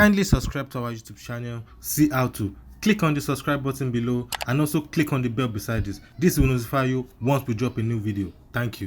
Kindly subscribe to our YouTube channel, see how to. Click on the subscribe button below and also click on the bell beside this. This will notify you once we drop a new video. Thank you.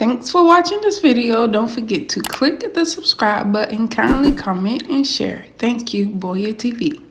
Thanks for watching this video. Don't forget to click the subscribe button, kindly comment and share. Thank you, Boya TV.